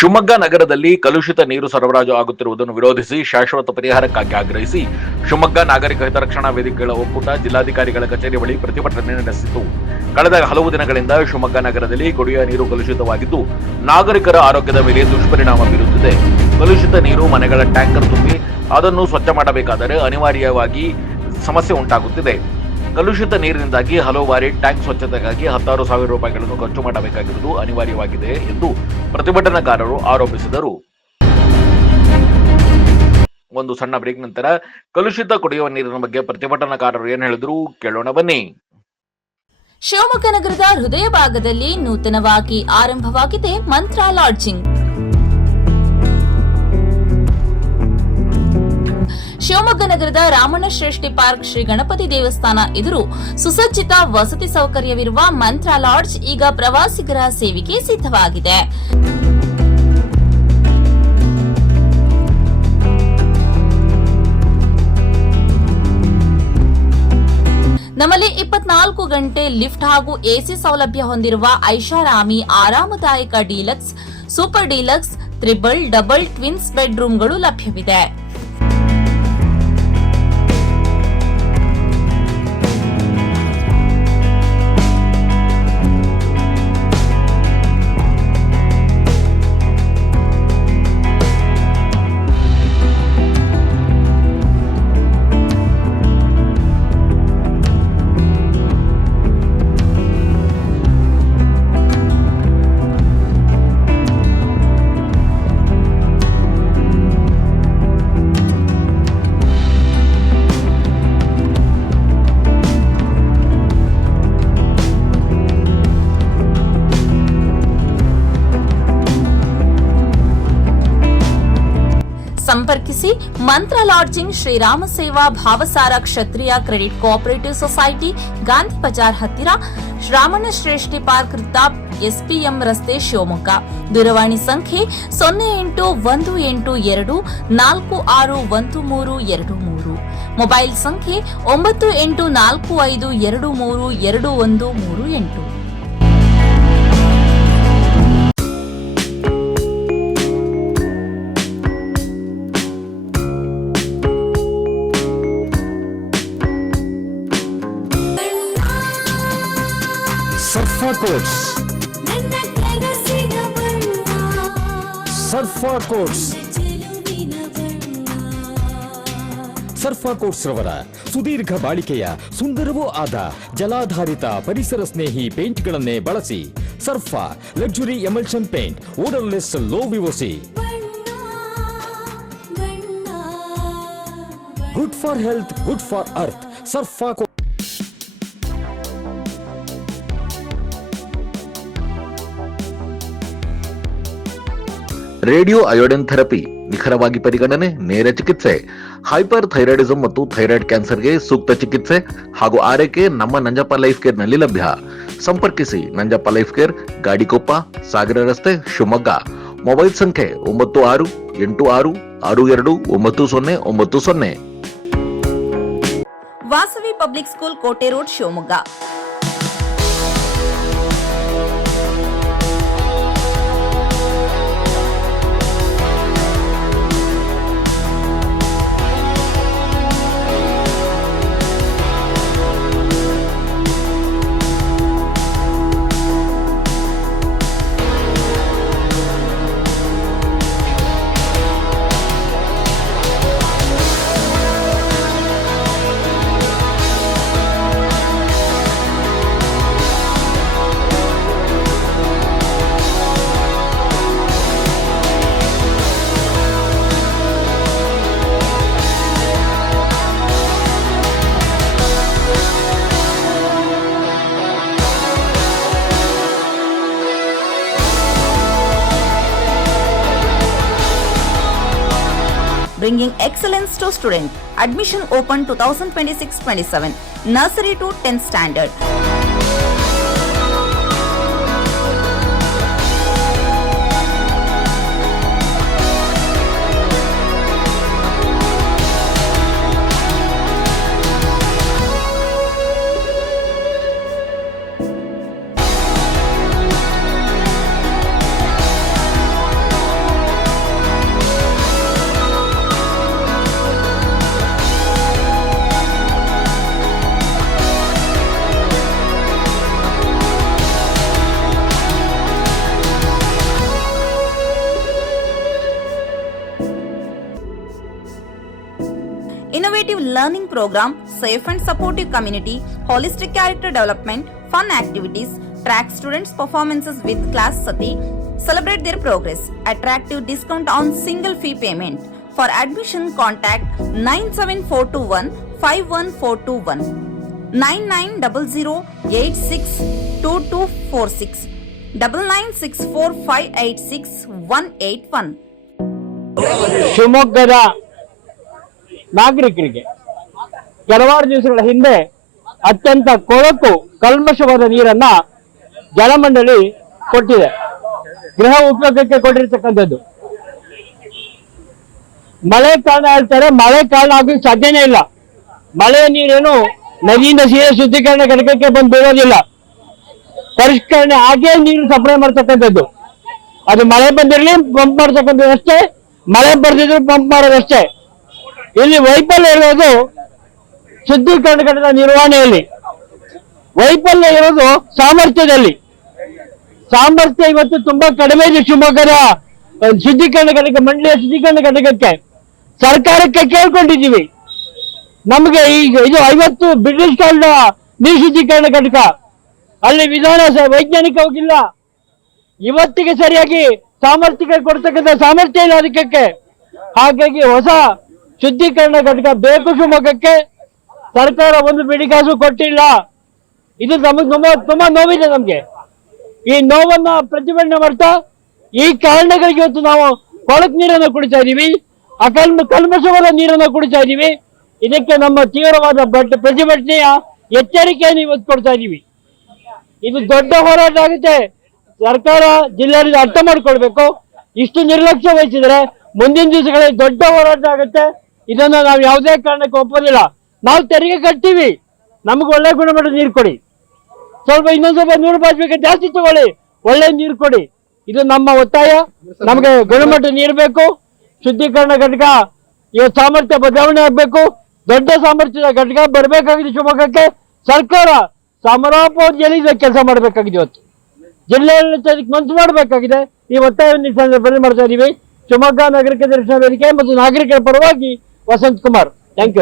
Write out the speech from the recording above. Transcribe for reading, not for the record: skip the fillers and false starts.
ಶಿವಮೊಗ್ಗ ನಗರದಲ್ಲಿ ಕಲುಷಿತ ನೀರು ಸರಬರಾಜು ಆಗುತ್ತಿರುವುದನ್ನು ವಿರೋಧಿಸಿ ಶಾಶ್ವತ ಪರಿಹಾರಕ್ಕಾಗಿ ಆಗ್ರಹಿಸಿ ಶಿವಮೊಗ್ಗ ನಾಗರಿಕ ಹಿತರಕ್ಷಣಾ ವೇದಿಕೆಗಳ ಒಕ್ಕೂಟ ಜಿಲ್ಲಾಧಿಕಾರಿಗಳ ಕಚೇರಿ ಬಳಿ ಪ್ರತಿಭಟನೆ ನಡೆಸಿತು. ಕಳೆದ ಹಲವು ದಿನಗಳಿಂದ ಶಿವಮೊಗ್ಗ ನಗರದಲ್ಲಿ ಕುಡಿಯುವ ನೀರು ಕಲುಷಿತವಾಗಿದ್ದು ನಾಗರಿಕರ ಆರೋಗ್ಯದ ಮೇಲೆ ದುಷ್ಪರಿಣಾಮ ಬೀರುತ್ತಿದೆ. ಕಲುಷಿತ ನೀರು ಮನೆಗಳ ಟ್ಯಾಂಕರ್ ತುಂಬಿ ಅದನ್ನು ಸ್ವಚ್ಛ ಮಾಡಬೇಕಾದರೆ ಅನಿವಾರ್ಯವಾಗಿ ಸಮಸ್ಯೆ ಉಂಟಾಗುತ್ತಿದೆ. ಕಲುಷಿತ ನೀರಿನಿಂದಾಗಿ ಹಲವು ಬಾರಿ ಟ್ಯಾಂಕ್ ಸ್ವಚ್ಛತೆಗಾಗಿ 16,000 ರೂಪಾಯಿಗಳನ್ನು ಖರ್ಚು ಮಾಡಬೇಕಾಗಿರುವುದು ಅನಿವಾರ್ಯವಾಗಿದೆ ಎಂದು ಪ್ರತಿಭಟನಾಕಾರರು ಆರೋಪಿಸಿದರು. ಒಂದು ಸಣ್ಣ ಬ್ರೇಕ್ ನಂತರ ಕಲುಷಿತ ಕುಡಿಯುವ ನೀರಿನ ಬಗ್ಗೆ ಪ್ರತಿಭಟನಾಕಾರರು ಏನು ಹೇಳಿದ್ರು ಕೇಳೋಣ ಬನ್ನಿ. ಶಿವಮೊಗ್ಗ ನಗರದ ಹೃದಯ ಭಾಗದಲ್ಲಿ ನೂತನವಾಗಿ ಆರಂಭವಾಗಿದೆ ಮಂತ್ರ ಲಾಡ್ಜಿಂಗ್. ಶಿವಮೊಗ್ಗ ನಗರದ ರಾಮಣ್ಣ ಶ್ರೇಷ್ಠಿ ಪಾರ್ಕ್ ಶ್ರೀ ಗಣಪತಿ ದೇವಸ್ಥಾನ ಎದುರು ಸುಸಜ್ಜಿತ ವಸತಿ ಸೌಕರ್ಯವಿರುವ ಮಂತ್ರ ಲಾಡ್ಜ್ ಈಗ ಪ್ರವಾಸಿಗರ ಸೇವೆಗೆ ಸಿದ್ಧವಾಗಿದೆ. ನಮ್ಮಲ್ಲಿ 24 ಗಂಟೆ ಲಿಫ್ಟ್ ಹಾಗೂ ಎಸಿ ಸೌಲಭ್ಯ ಹೊಂದಿರುವ ಐಷಾರಾಮಿ ಆರಾಮದಾಯಕ deluxe, super deluxe, triple, double, twins ಬೆಡ್ರೂಮ್ಗಳು ಲಭ್ಯವಿದೆ. ಸಂಪರ್ಕಿಸಿ Mantra lodging, Shrirama Seva Bhavasara Kshatriya credit cooperative society, Gandhi Bazar ಹತ್ತಿರ, ರಾಮಣ್ಣ ಶ್ರೇಷ್ಠಿ ಪಾರ್ಕ್ ವೃತ್ತ, ಎಸ್ಪಿಎಂ ರಸ್ತೆ, ಶಿವಮೊಗ್ಗ. ದೂರವಾಣಿ ಸಂಖ್ಯೆ 0818461323. ಮೊಬೈಲ್ ಸಂಖ್ಯೆ 9845232138. ಸರ್ಫಾ ಕೋಟ್ಸ್ ರವರ ಸುದೀರ್ಘ ಬಾಳಿಕೆಯ ಸುಂದರವೂ ಆದ ಜಲಾಧಾರಿತ ಪರಿಸರ ಸ್ನೇಹಿ ಪೇಂಟ್ಗಳನ್ನೇ ಬಳಸಿ. Sarfa luxury emulsion paint, odourless, low VOC, good for health, good for earth. Sarfa radio iodine therapy, ನಿಖರವಾಗಿ ಪರಿಗಣನೆ, ನೇರ ಚಿಕಿತ್ಸೆ, ಹೈಪರ್ ಥೈರಾಯ್ಡಿಸಂ ಮತ್ತು ಥೈರಾಯ್ಡ್ ಕ್ಯಾನ್ಸರ್ಗೆ ಸೂಕ್ತ ಚಿಕಿತ್ಸೆ ಹಾಗೂ ಆರೈಕೆ ನಮ್ಮ ನಂಜಪ್ಪ ಲೈಫ್ ಕೇರ್ ನಲ್ಲಿ ಲಭ್ಯ. ಸಂಪರ್ಕಿಸಿ ನಂಜಪ್ಪ ಲೈಫ್ ಕೇರ್, ಗಾಡಿಕೊಪ್ಪ, ಸಾಗರ ರಸ್ತೆ, ಶಿವಮೊಗ್ಗ. ಮೊಬೈಲ್ ಸಂಖ್ಯೆ 9686629090. ವಾಸವಿ ಪಬ್ಲಿಕ್ ಸ್ಕೂಲ್, ಕೋಟೆ road, Shivamogga. Bringing excellence to students. Admission open 2026-27. Nursery to 10th standard. learning program, safe and supportive community, holistic character development, fun activities, track students' performances with class sati, celebrate their progress, attractive discount on single fee payment. For admission, contact 97421 51421 9900862246 9964586181. ಶಿವಮೊಗ್ಗದ ನಾಗರಿಕರಿಗೆ ಕೆಲವಾರು ದಿವಸಗಳ ಹಿಂದೆ ಅತ್ಯಂತ ಕೊಳಕು ಕಲ್ಮಶವಾದ ನೀರನ್ನ ಜಲಮಂಡಳಿ ಕೊಟ್ಟಿದೆ, ಗೃಹ ಉಪಯೋಗಕ್ಕೆ ಕೊಟ್ಟಿರ್ತಕ್ಕಂಥದ್ದು. ಮಳೆ ಕಾರಣ ಹೇಳ್ತಾರೆ, ಮಳೆ ಕಾರಣ ಆಗೋಕ್ಕೆ ಸಾಧ್ಯನೇ ಇಲ್ಲ. ಮಳೆಯ ನೀರೇನು ನದಿಯಿಂದ ಸೀದಾ ಶುದ್ಧೀಕರಣ ಘಟಕಕ್ಕೆ ಬಂದು ಬೀಳೋದಿಲ್ಲ, ಪರಿಷ್ಕರಣೆ ಆಗೇ ನೀರು ಸಪ್ಲೈ ಮಾಡ್ತಕ್ಕಂಥದ್ದು. ಅದು ಮಳೆ ಬಂದಿರಲಿ ಪಂಪ್ ಮಾಡ್ತಕ್ಕಂಥದ್ದು ಅಷ್ಟೇ, ಮಳೆ ಬರ್ದಿದ್ರು ಪಂಪ್ ಮಾಡೋದಷ್ಟೇ. ಇಲ್ಲಿ ವೈಫಲ್ಯ ಇರೋದು ಶುದ್ಧೀಕರಣ ಘಟಕದ ನಿರ್ವಹಣೆಯಲ್ಲಿ, ವೈಫಲ್ಯ ಇರೋದು ಸಾಮರ್ಥ್ಯದಲ್ಲಿ. ಸಾಮರ್ಥ್ಯ ಇವತ್ತು ತುಂಬಾ ಕಡಿಮೆ ಇದೆ ಶಿವಮೊಗ್ಗದ ಶುದ್ಧೀಕರಣ ಘಟಕ, ಮಂಡಳಿಯ ಶುದ್ಧೀಕರಣ ಘಟಕಕ್ಕೆ. ಸರ್ಕಾರಕ್ಕೆ ಕೇಳ್ಕೊಂಡಿದ್ದೀವಿ, ನಮಗೆ ಈಗ ಇದು 50 ಬ್ರಿಟಿಷ್ ಕಾಲದ ನೀರು ಶುದ್ಧೀಕರಣ ಘಟಕ, ಅಲ್ಲಿ ವಿಧಾನ ವೈಜ್ಞಾನಿಕವಾಗಿಲ್ಲ, ಇವತ್ತಿಗೆ ಸರಿಯಾಗಿ ಸಾಮರ್ಥ್ಯಕ್ಕೆ ಕೊಡ್ತಕ್ಕಂಥ ಸಾಮರ್ಥ್ಯ ಇಲ್ಲ ಅದಕ್ಕೆ. ಹಾಗಾಗಿ ಹೊಸ ಶುದ್ಧೀಕರಣ ಘಟಕ ಬೇಕು ಶಿವಮೊಗ್ಗಕ್ಕೆ. ಸರ್ಕಾರ ಒಂದು ಬಿಡಿಗಾಸು ಕೊಟ್ಟಿಲ್ಲ. ಇದು ನಮಗೆ ತುಂಬಾ ನೋವಿದೆ. ನಮ್ಗೆ ಈ ನೋವನ್ನ ಪ್ರತಿಭಟನೆ ಮಾಡ್ತಾ ಈ ಕಾರಣಗಳಿಗೆ ಇವತ್ತು ನಾವು ಕೊಳಕು ನೀರನ್ನು ಕುಡಿತಾ ಇದೀವಿ, ಕಲ್ಮಶವಾದ ನೀರನ್ನು ಕುಡಿತಾ ಇದೀವಿ. ಇದಕ್ಕೆ ನಮ್ಮ ತೀವ್ರವಾದ ಪ್ರತಿಭಟನೆಯ ಎಚ್ಚರಿಕೆಯನ್ನು ಇವತ್ತು ಕೊಡ್ತಾ ಇದೀವಿ. ಇದು ದೊಡ್ಡ ಹೋರಾಟ ಆಗುತ್ತೆ. ಸರ್ಕಾರ ಜಿಲ್ಲೆಯಲ್ಲಿ ಅರ್ಥ ಮಾಡ್ಕೊಳ್ಬೇಕು. ಇಷ್ಟು ನಿರ್ಲಕ್ಷ್ಯ ವಹಿಸಿದ್ರೆ ಮುಂದಿನ ದಿವಸಗಳಲ್ಲಿ ದೊಡ್ಡ ಹೋರಾಟ ಆಗುತ್ತೆ. ಇದನ್ನ ನಾವು ಯಾವುದೇ ಕಾರಣಕ್ಕೆ ಒಪ್ಪೋದಿಲ್ಲ. ನಾವು ತೆರಿಗೆ ಕಟ್ತೀವಿ, ನಮ್ಗೆ ಒಳ್ಳೆ ಗುಣಮಟ್ಟದ ನೀರು ಕೊಡಿ. ಇನ್ನೊಂದ್ ಸ್ವಲ್ಪ 100 ರೂಪಾಯಿ ಬೇಕಾದ್ರೆ ಜಾಸ್ತಿ ತಗೊಳ್ಳಿ, ಒಳ್ಳೆ ನೀರು ಕೊಡಿ. ಇದು ನಮ್ಮ ಒತ್ತಾಯ. ನಮಗೆ ಗುಣಮಟ್ಟದ ನೀರು ಬೇಕು. ಶುದ್ಧೀಕರಣ ಘಟಕ ಇವತ್ತು ಸಾಮರ್ಥ್ಯ ಬದಲಾವಣೆ ಆಗ್ಬೇಕು. ದೊಡ್ಡ ಸಾಮರ್ಥ್ಯದ ಘಟಕ ಬರಬೇಕಾಗಿದೆ ಶಿವಮೊಗ್ಗಕ್ಕೆ. ಸರ್ಕಾರ ಸಮರೋಪಾದಿಯಲ್ಲಿ ಕೆಲಸ ಮಾಡಬೇಕಾಗಿದೆ. ಇವತ್ತು ಜಿಲ್ಲೆಯಲ್ಲಿ ಮನಸ್ಸು ಮಾಡಬೇಕಾಗಿದೆ. ಈ ಒತ್ತಾಯವನ್ನು ಈ ಸಂದರ್ಭದಲ್ಲಿ ಮಾಡ್ತಾ ಇದೀವಿ. ಶಿವಮೊಗ್ಗ ನಾಗರಿಕ ರಕ್ಷಣಾ ವೇದಿಕೆ ಮತ್ತು ನಾಗರಿಕರ ಪರವಾಗಿ ವಸಂತ್ ಕುಮಾರ್. Thank you.